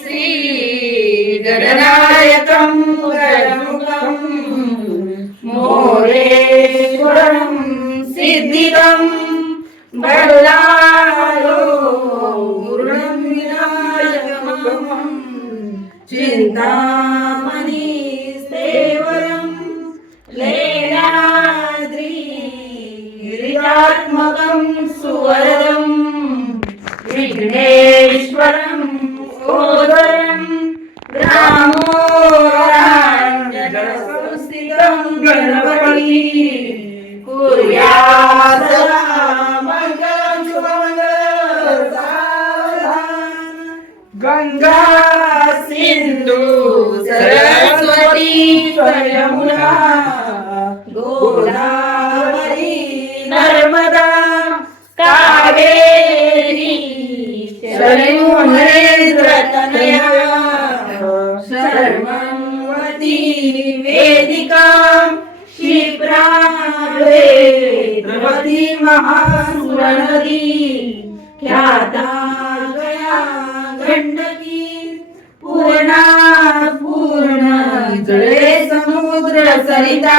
श्री गणनायकं गणमुखं मोरेश्वरं सिद्धिदं बल्लालो गुरुं विनायकमहं चिन्तामणि सेवरं लेनाद्रि गिरिजात्मकं सुवरदं विघ्नेश्वरं ओदरं ग्रामोराञ्जनसंस्थितं गणपति कुर्यात् सदा मङ्गलं शुभमङ्गलं सावधान। गंगा सिंधु सरस्वती यमुना गोदावरी नर्मदा कावेरी शरण्यतनया शर्मवती वेदिका क्षिप्रावती द्रवती महासुरनदी ख्याता गया गंडकी पूर्णा पूर्ण जळे समुद्र सरिता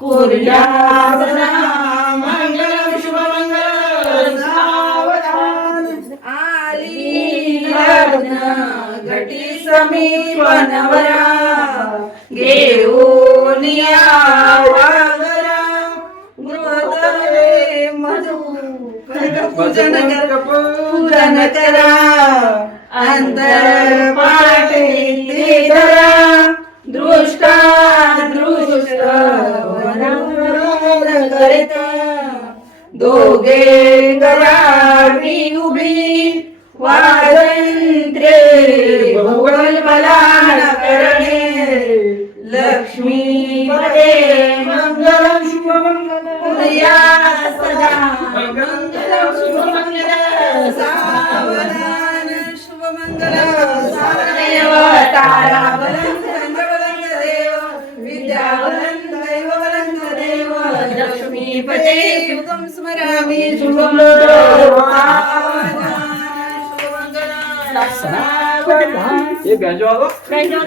कुर्यात् सदा मंगलं शुभमंगलं सावधान। आली लग्न घटी समीप नवरा घेऊन या वागरा गृहतले मधु पूजन करा अंतर पाठे ते धरा दृष्टा दृष्ट वरवर करता दोघे करावी उभी वाजंत्रे भोगल बलान करणे लक्ष्मी पदे मंगलं शुभमंगलं कुर्यात् सदा मंगलं शुभमंगलं सावधान शुभमंगलं सावयव ताराबलं चंद्रबलं देव विद्याबलं दैवबलं देव लक्ष्मीपते युगं स्मरामि शुभमंगलं ये बैंजो आगो बैंजो